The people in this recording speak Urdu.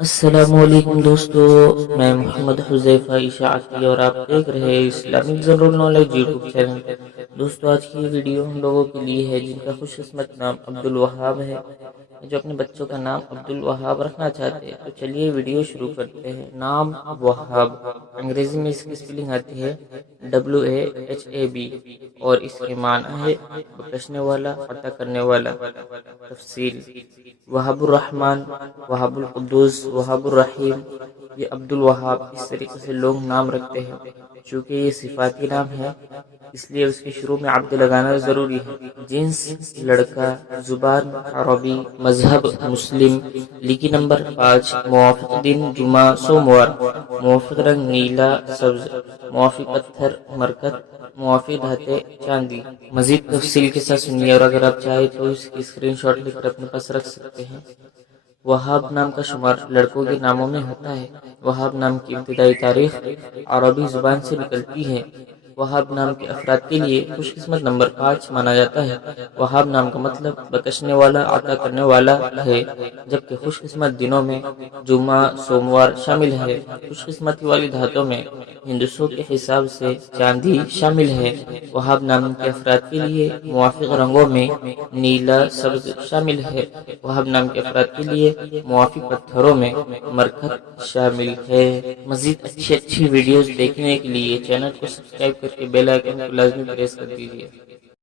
السلام علیکم دوستو، میں محمد حذیفہ اشاعتی اور آپ دیکھ رہے ہیں Islamic general knowledge YouTube channel. دوستو آج کی یہ ویڈیو ہم لوگوں کے لیے ہے جن کا خوش قسمت نام عبد الوہاب ہے، جو اپنے بچوں کا نام عبد الوہاب رکھنا چاہتے ہیں۔ تو چلیے ویڈیو شروع کرتے ہیں۔ نام وہاب، انگریزی میں اس کی سپیلنگ آتی ہے WAHAB اور اس کے معنی ہے بخشنے والا، عطا کرنے والا۔ تفسیل: وہاب الرحمن، وہاب القدوس، وہاب الرحیم۔ یہ عبد الوہاب اس طریقے سے لوگ نام رکھتے ہیں، چونکہ یہ صفاتی نام ہے اس لیے اس کے شروع میں عبد لگانا ضروری ہے۔ جنس لڑکا، زبان عربی، مذہب مسلم، لکی نمبر 5، موافق دن جمعہ سوموار، موافق رنگ نیلا سبز، موافق پتھر مرکت، موافق دھاتیں چاندی۔ مزید تفصیل کے ساتھ سنیے، اور اگر آپ چاہیں تو اس کی اسکرین شاٹ لے کر اپنے پاس رکھ سکتے ہیں۔ وہاب نام کا شمار لڑکوں کے ناموں میں ہوتا ہے۔ وہاب نام کی ابتدائی تاریخ عربی زبان سے نکلتی ہے۔ وہاب نام کے افراد کے لیے خوش قسمت نمبر 5 مانا جاتا ہے۔ وہاب نام کا مطلب بخشنے والا، عطا کرنے والا ہے، جبکہ خوش قسمت دنوں میں جمعہ سوموار شامل ہے۔ خوش قسمتی والی دھاتوں میں ہندسوں کے حساب سے چاندی شامل ہے۔ وہاب نام کے افراد کے لیے موافق رنگوں میں نیلا سبز شامل ہے۔ وہاب نام کے افراد کے لیے موافق پتھروں میں مرکت شامل ہے۔ مزید اچھی ویڈیوز دیکھنے کے لیے چینل کو سبسکرائب کر کے بیل آئیکن کو لازمی پریس کر دیجیے۔